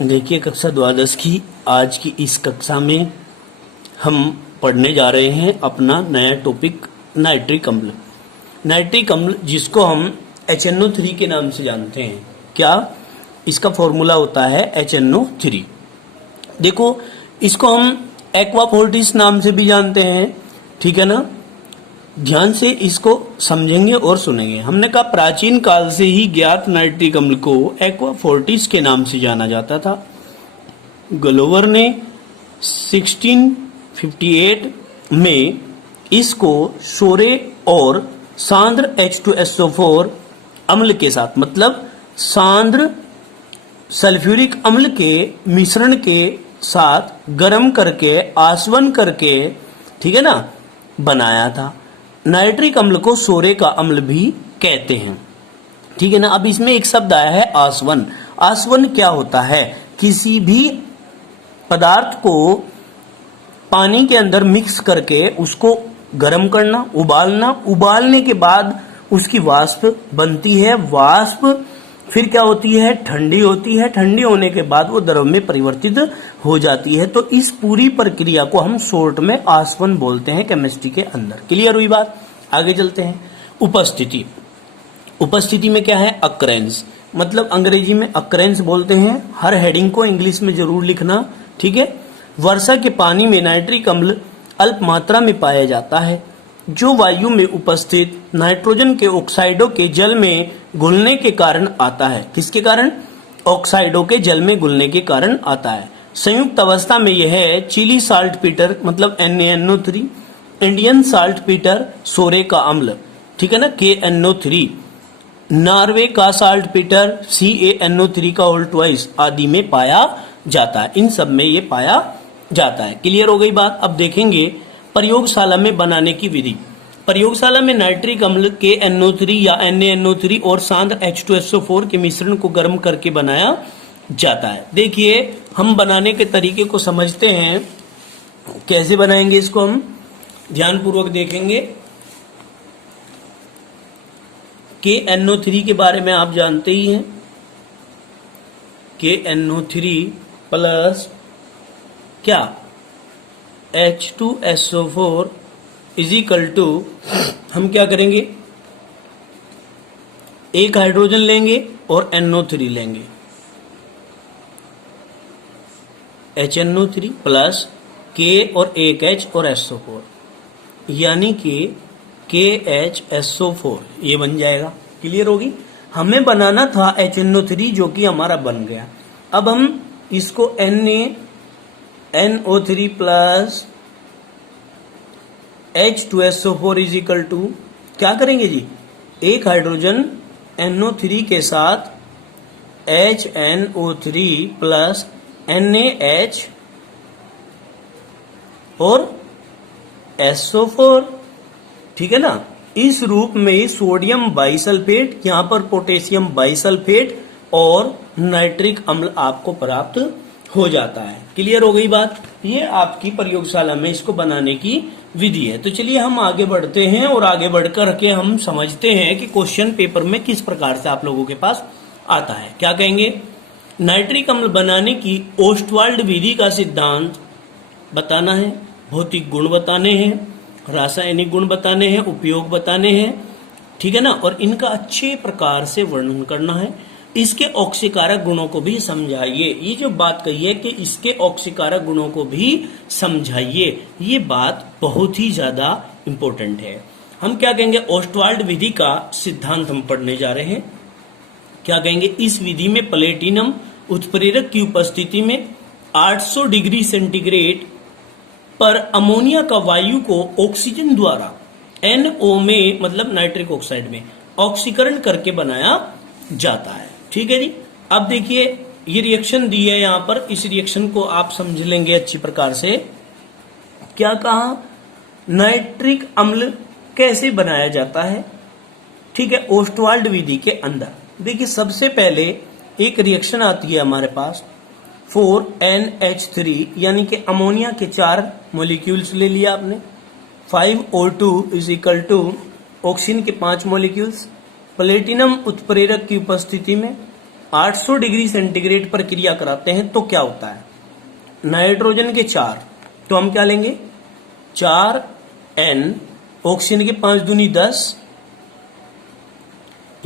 देखिए कक्षा द्वादश की आज की इस कक्षा में हम पढ़ने जा रहे हैं अपना नया टॉपिक नाइट्रिक अम्ल। नाइट्रिक अम्ल जिसको हम HNO3 के नाम से जानते हैं। क्या इसका फॉर्मूला होता है HNO3। देखो इसको हम एक्वा फोर्टिस नाम से भी जानते हैं, ठीक है ना। ध्यान से इसको समझेंगे और सुनेंगे। हमने कहा प्राचीन काल से ही ज्ञात नाइट्रिक अम्ल को एक्वा फोर्टिस के नाम से जाना जाता था। ग्लोवर ने 1658 में इसको सोरे और सांद्र H2SO4 अम्ल के साथ, मतलब सांद्र सल्फ्यूरिक अम्ल के मिश्रण के साथ गर्म करके आसवन करके, ठीक है ना, बनाया था। नाइट्रिक अम्ल को सोरे का अम्ल भी कहते हैं, ठीक है ना। अब इसमें एक शब्द आया है आसवन। आसवन क्या होता है? किसी भी पदार्थ को पानी के अंदर मिक्स करके उसको गर्म करना, उबालना, उबालने के बाद उसकी वाष्प बनती है। वाष्प फिर क्या होती है? ठंडी होती है। ठंडी होने के बाद वो द्रव में परिवर्तित हो जाती है। तो इस पूरी प्रक्रिया को हम शॉर्ट में आसवन बोलते हैं केमिस्ट्री के अंदर। क्लियर हुई बात? आगे चलते हैं। उपस्थिति। उपस्थिति में क्या है? अक्रेंस, मतलब अंग्रेजी में अक्रेंस बोलते हैं। हर हेडिंग को इंग्लिश में जरूर लिखना, ठीक है। वर्षा के पानी में नाइट्रिक अम्ल अल्प मात्रा में पाया जाता है, जो वायु में उपस्थित नाइट्रोजन के ऑक्साइडों के जल में घुलने के कारण आता है। किसके कारण? ऑक्साइडों के जल में घुलने के कारण आता है। संयुक्त अवस्था में यह है चिली साल्ट पीटर, मतलब NaNO3, इंडियन साल्ट पीटर सोरे का अम्ल, ठीक है ना, KNO3, नॉर्वे का साल्ट पीटर CaNO3 का होल ट्वाइस आदि में पाया जाता है। इन सब में ये पाया जाता है। क्लियर हो गई बात? अब देखेंगे प्रयोगशाला में बनाने की विधि। प्रयोगशाला में नाइट्रिक अम्ल KNO3 या NaNO3 और सांद्र H2SO4 के मिश्रण को गर्म करके बनाया जाता है। देखिए हम बनाने के तरीके को समझते हैं, कैसे बनाएंगे इसको हम ध्यान पूर्वक देखेंगे। KNO3 के बारे में आप जानते ही हैं। KNO3 प्लस क्या? H2SO4 इज इक्वल टू, हम क्या करेंगे? एक हाइड्रोजन लेंगे और NO3 लेंगे, HNO3 प्लस K और एक H और SO4, यानी कि KHSO4 ये बन जाएगा। क्लियर होगी? हमें बनाना था HNO3 जो कि हमारा बन गया। अब हम इसको NaNO3 plus H2SO4 is equal to क्या करेंगे जी? एक हाइड्रोजन NO3 के साथ HNO3 प्लस NaH और SO4, ठीक है ना। इस रूप में सोडियम बाइसल्फेट, यहां पर पोटेशियम बाइसल्फेट और नाइट्रिक अम्ल आपको प्राप्त हो जाता है। क्लियर हो गई बात? ये आपकी प्रयोगशाला में इसको बनाने की विधि है। तो चलिए हम आगे बढ़ते हैं और आगे बढ़कर के हम समझते हैं कि क्वेश्चन पेपर में किस प्रकार से आप लोगों के पास आता है। क्या कहेंगे? नाइट्रिक अम्ल बनाने की ओस्टवाल्ड विधि का सिद्धांत बताना है, भौतिक गुण बताने हैं, रासायनिक गुण बताने हैं, उपयोग बताने हैं, ठीक है ना, और इनका अच्छे प्रकार से वर्णन करना है। इसके ऑक्सीकारक गुणों को भी समझाइए। ये जो बात कही है कि इसके ऑक्सीकारक गुणों को भी समझाइए, ये बात बहुत ही ज्यादा इंपॉर्टेंट है। हम क्या कहेंगे? ओस्टवाल्ड विधि का सिद्धांत हम पढ़ने जा रहे हैं। क्या कहेंगे? इस विधि में प्लेटिनम उत्प्रेरक की उपस्थिति में 800 डिग्री सेंटीग्रेड पर अमोनिया का वायु को ऑक्सीजन द्वारा NO में, मतलब नाइट्रिक ऑक्साइड में ऑक्सीकरण करके बनाया जाता है। ठीक है जी। अब देखिए ये रिएक्शन दी है यहां पर, इस रिएक्शन को आप समझ लेंगे अच्छी प्रकार से। क्या कहा? नाइट्रिक अम्ल कैसे बनाया जाता है, ठीक है, ओस्टवाल्ड विधि के अंदर। देखिए सबसे पहले एक रिएक्शन आती है हमारे पास 4NH3, यानी कि अमोनिया के 4 मॉलिक्यूल्स ले लिया आपने। 5O2 is equal to oxygen के 5 मॉलिक्यूल्स। प्लेटिनम उत्प्रेरक की उपस्थिति में 800 डिग्री सेंटीग्रेड पर क्रिया कराते हैं तो क्या होता है? नाइट्रोजन के 4, तो हम क्या लेंगे 4n, ऑक्सीजन के 5 दूनी 10,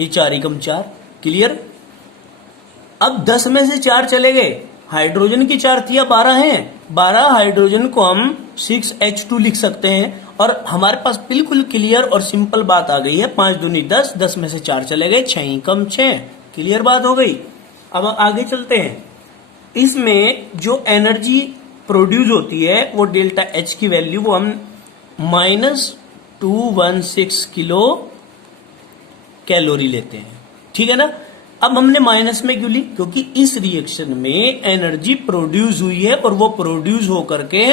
ये 4 एकम 4। क्लियर? अब 10 में से 4 चले गए, हाइड्रोजन की 4 थी, 12 हैं। 12 हाइड्रोजन को हम 6H2 लिख सकते हैं और हमारे पास बिल्कुल क्लियर और सिंपल बात आ गई है। 5 दूनी 10, 10 में से 4 चले गए, 6 एकम 6। क्लियर बात हो गई। अब आगे चलते हैं। इसमें जो एनर्जी प्रोड्यूस होती है वो डेल्टा H की वैल्यू वो हम -216 किलो कैलोरी लेते हैं। ठीक है ना? अब हमने माइनस में क्यों ली? क्योंकि इस रिएक्शन में एनर्जी प्रोड्यूस हुई है और वो प्रोड्यूस होकर के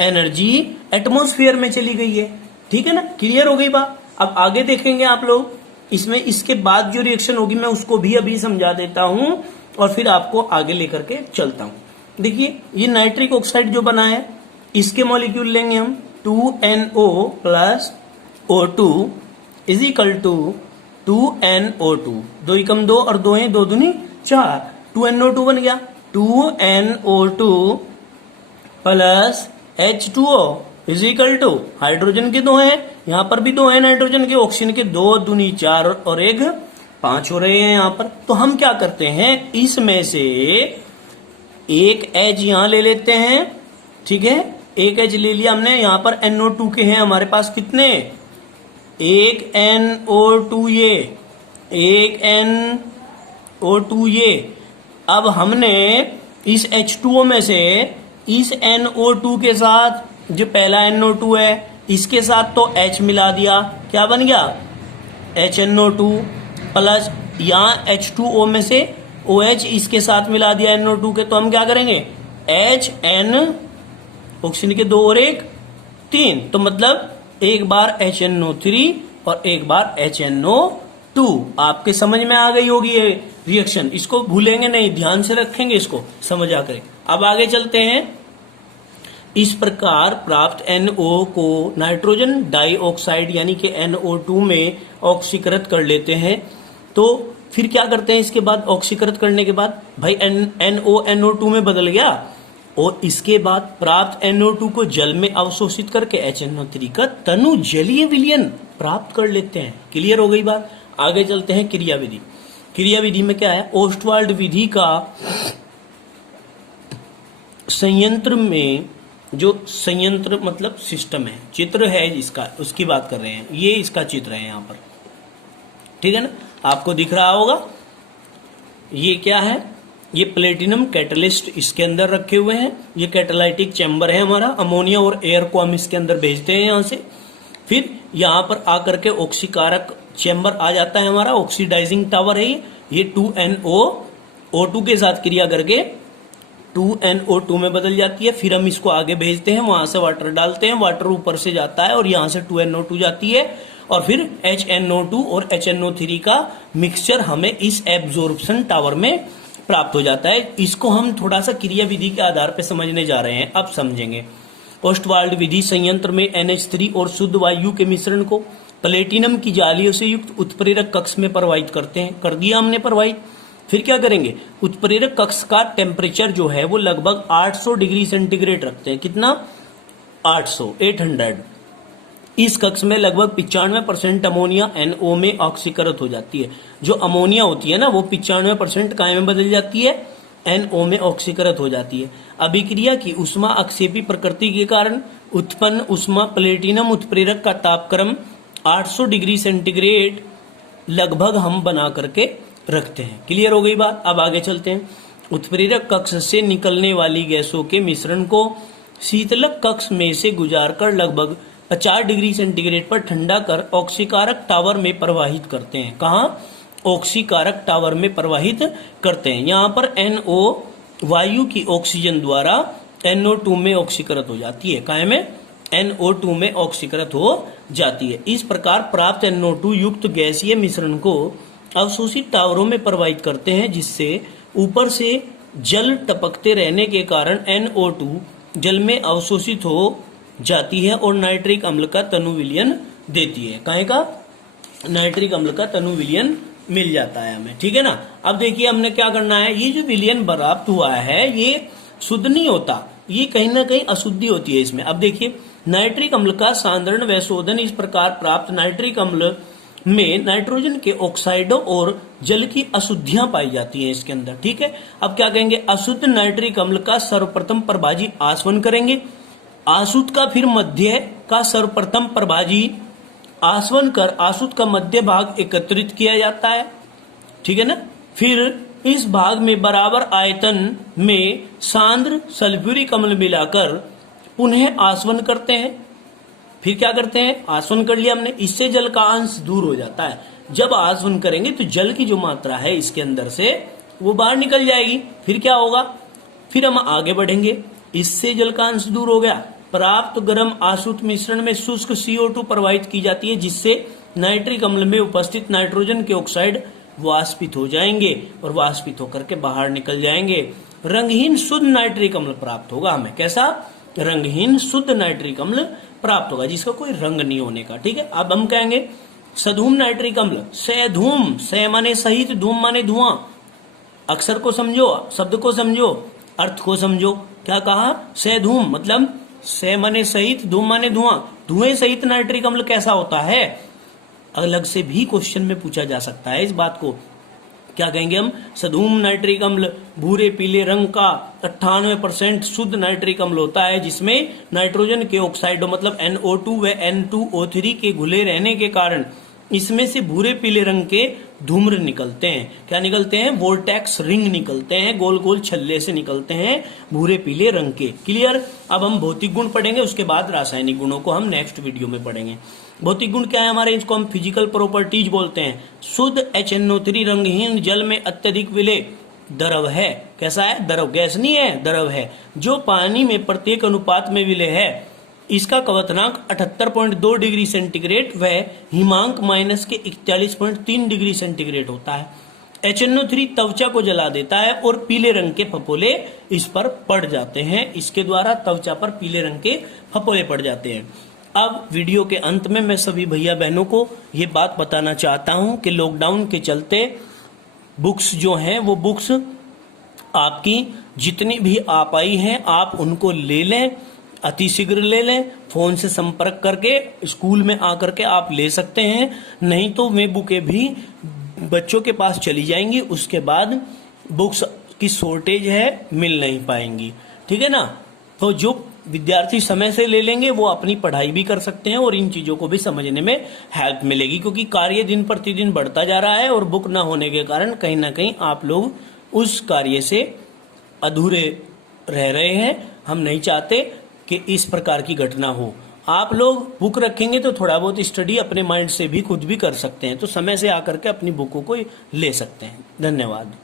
एनर्जी एटमॉस्फेयर में चली गई है। ठीक है ना? क्लियर हो गई बात। अब आगे देखेंगे आप लोग। इसमें इसके बाद जो रिएक्शन होगी मैं उसको भी अभी समझा देता हूं और फिर आपको आगे लेकर के चलता हूं। देखिए, ये नाइट्रिक ऑक्साइड जो बना है, इसके मॉलिक्यूल लेंगे हम 2NO plus O2 is equal to 2NO2। 2 एकम 2 और 2 हैं 2 दूनी 4, 2NO2 बन गया। 2NO2 plus H2O is equal to, hydrogen के 2 हैं, यहां पर भी 2 हैं नाइट्रोजन के, ऑक्सीजन के 2 दूनी 4 और 1 5 हो रहे हैं यहां पर। तो हम क्या करते हैं, इसमें से एक H यहां ले लेते हैं। ठीक है, एक H ले लिया हमने। यहां पर NO2 के हैं हमारे पास कितने, एक NO2 ये, एक NO2 ये। अब हमने इस H2O में से इस NO2 के साथ जो पहला NO2 है इसके साथ तो H मिला दिया, क्या बन गया HNO2 प्लस यहां H2O में से OH इसके साथ मिला दिया NO2 के, तो हम क्या करेंगे HN, ऑक्सीजन के 2 और 1 3, तो मतलब एक बार HNO3 और एक बार HNO2। आपके समझ में आ गई होगी ये रिएक्शन, इसको भूलेंगे नहीं, ध्यान से रखेंगे इसको समझ आकर। अब आगे चलते हैं। इस प्रकार प्राप्त NO को नाइट्रोजन डाइऑक्साइड यानी कि NO2 में ऑक्सीकृत कर लेते हैं। तो फिर क्या करते हैं इसके बाद, ऑक्सीकृत करने के बाद भाई NO NO2 में बदल गया और इसके बाद प्राप्त NO2 को जल में अवशोषित करके HNO3 का तनु जलीय विलयन प्राप्त कर लेते हैं। क्लियर हो गई बात। आगे चलते हैं क्रियाविधि। क्रियाविधि में क्या है, ओस्टवाल्ड विधि का संयंत्र में, जो संयंत्र मतलब सिस्टम है, चित्र है जिसका, उसकी बात कर रहे हैं। ये इसका चित्र है यहां पर, ठीक है ना, आपको दिख रहा होगा। ये क्या है, ये प्लेटिनम कैटलिस्ट इसके अंदर रखे हुए हैं। ये कैटालाइटिक चैम्बर है हमारा, अमोनिया और एयर को हम इसके अंदर भेजते हैं यहां से। फिर यहां पर आकर के ऑक्सीकारक चैम्बर आ जाता है हमारा, ऑक्सीडाइजिंग टावर है ये 2NO2 के साथ क्रिया करके 2NO2 में बदल जाती है। फिर हम इसको आगे भेजते हैं, वहां से वाटर डालते हैं, वाटर ऊपर से जाता है और यहां से 2NO2 जाती है और फिर HNO2 और HNO3 का मिक्सचर हमें इस एब्जॉर्प्शन टावर में प्राप्त हो जाता है। इसको हम थोड़ा सा क्रिया विधि के आधार पर समझने जा रहे हैं, अब समझेंगे। ओस्टवाल्ड विधि संयंत्र में NH3 और शुद्ध वायु के मिश्रण को प्लेटिनम की जालियों से युक्त उत्प्रेरक कक्ष में प्रवाहित करते हैं। कर दिया हमने प्रवाहित। फिर क्या करेंगे, उत्प्रेरक कक्ष का टेम्परेचर जो है वो लगभग 800 डिग्री सेंटीग्रेड रखते हैं। कितना, 800। इस कक्ष में लगभग 95% अमोनिया NO में ऑक्सीकृत हो जाती है। जो अमोनिया होती है ना वो 95% काय में बदल जाती है, NO में ऑक्सीकृत हो जाती है। अभिक्रिया की उष्मा अक्षेपी प्रकृति के कारण उत्पन्न उष्मा प्लेटिनम उत्प्रेरक का तापक्रम 800 डिग्री सेंटीग्रेड लगभग हम बना करके रखते हैं। क्लियर हो गई बात। अब आगे चलते हैं। उत्प्रेरक कक्ष से निकलने वाली गैसों के मिश्रण को शीतलक कक्ष में से गुजारकर लगभग 50 डिग्री सेंटीग्रेड पर ठंडा कर ऑक्सीकारक टावर में प्रवाहित करते हैं। कहाँ, ऑक्सीकारक टावर में प्रवाहित करते हैं। यहाँ पर NO वायु की ऑक्सीजन द्वारा NO2 में ऑक्सीकृत हो जाती है। काय में, NO2 में ऑक्सीकृत हो जाती है। इस प्रकार प्राप्त NO2 युक्त गैसीय मिश्रण को अवशोषित टावरों में प्रवाहित करते हैं, जिससे ऊपर से जल टपकते रहने के कारण NO2 जल में अवशोषित हो जाती है और नाइट्रिक अम्ल का तनु विलयन देती है। काहे का, नाइट्रिक अम्ल का तनु विलयन मिल जाता है हमें, ठीक है ना। अब देखिए हमने क्या करना है, ये जो विलयन प्राप्त हुआ है ये शुद्ध नहीं होता, ये कहीं ना कहीं अशुद्धि होती है इसमें। अब देखिए नाइट्रिक अम्ल का सांद्रण व शोधन इस प्रकार प्राप्त नाइट्रिक अम्ल में नाइट्रोजन के ऑक्साइडों और जल की अशुद्धियां पाई जाती हैं इसके अंदर, ठीक है। अब क्या कहेंगे, अशुद्ध नाइट्रिक अम्ल का सर्वप्रथम प्रभाजी आसवन करेंगे, आसुत का फिर मध्य का सर्वप्रथम प्रभाजी आसवन कर आसुत का मध्य भाग एकत्रित किया जाता है, ठीक है ना। फिर इस भाग में बराबर आयतन में सांद्र सल्फ्यूरिक अम्ल मिलाकर पुनः आसवन करते हैं। फिर क्या करते हैं, आसवन कर लिया हमने, इससे जल का अंश दूर हो जाता है। जब आसवन करेंगे तो जल की जो मात्रा है इसके अंदर से वो बाहर निकल जाएगी। फिर क्या होगा, फिर हम आगे बढ़ेंगे, इससे जल का अंश दूर हो गया। प्राप्त गर्म आसुत मिश्रण में शुष्क CO2 प्रवाहित की जाती है, जिससे नाइट्रिक अम्ल में उपस्थित नाइट्रोजन के ऑक्साइड वाष्पित हो जाएंगे और वाष्पित होकर के बाहर निकल जाएंगे। रंगहीन शुद्ध नाइट्रिक अम्ल प्राप्त होगा हमें। कैसा, रंगहीन शुद्ध नाइट्रिक अम्ल प्राप्त होगा जिसका कोई रंग नहीं होने का, ठीक है। अब हम कहेंगे सधूम नाइट्रिक अम्ल, सधूम, स माने सहित, धूम माने धुआं। अक्षर को समझो, शब्द को समझो, अर्थ को समझो। क्या कहा, सधूम मतलब स माने सहित, धूम माने धुआं। धुएं सहित नाइट्रिक अम्ल कैसा होता है, अलग से भी क्वेश्चन में पूछा जा सकता है इस बात को। क्या कहेंगे हम, सधूम नाइट्रिक अम्ल भूरे पीले रंग का 98% शुद्ध नाइट्रिक अम्ल होता है, जिसमें नाइट्रोजन के ऑक्साइडों मतलब NO2 व N2O3 के घुले रहने के कारण इसमें से भूरे पीले रंग के धूम्र निकलते हैं। क्या निकलते हैं, वोल्टेक्स रिंग निकलते हैं, गोल गोल छल्ले से निकलते हैं भूरे पीले रंग के। क्लियर। अब हम भौतिक गुण पढ़ेंगे, उसके बाद रासायनिक गुणों को हम नेक्स्ट वीडियो में पढ़ेंगे। भौतिक गुण क्या है हमारे, इसको हम फिजिकल प्रॉपर्टीज बोलते हैं। शुद्ध HNO3 रंगहीन जल में अत्यधिक विलय द्रव है। कैसा है, द्रव, गैस नहीं है, द्रव है, जो पानी में प्रत्येक अनुपात में विलय है। इसका क्वथनांक 78.2 डिग्री सेंटीग्रेड व हिमांक माइनस के 41.3 डिग्री सेंटीग्रेड होता है। HNO3 त्वचा को जला देता है और पीले रंग के फपोले इस पर पड़ जाते हैं। इसके द्वारा त्वचा पर पीले रंग के फपोले पड़ जाते हैं। अब वीडियो के अंत में मैं सभी भैया बहनों को ये बात बताना चाहता हूं कि लॉकडाउन के चलते बुक्स जो हैं वो बुक्स आपकी जितनी भी आ पाई हैं आप उनको ले लें, अतिशीघ्र ले लें। फोन से संपर्क करके स्कूल में आकर के आप ले सकते हैं, नहीं तो वे बुकें भी बच्चों के पास चली जाएंगी, उसके बाद बुक्स की शॉर्टेज है, मिल नहीं पाएंगी, ठीक है ना। तो जो विद्यार्थी समय से ले लेंगे वो अपनी पढ़ाई भी कर सकते हैं और इन चीजों को भी समझने में हेल्प मिलेगी, क्योंकि कार्य दिन प्रतिदिन बढ़ता जा रहा है और बुक ना होने के कारण कहीं ना कहीं आप लोग उस कार्य से अधूरे रह रहे हैं। हम नहीं चाहते कि इस प्रकार की घटना हो। आप लोग बुक रखेंगे तो थोड़ा बहुत स्टडी अपने माइंड से भी खुद भी कर सकते हैं, तो समय से आकर के अपनी बुकों को ले सकते हैं। धन्यवाद।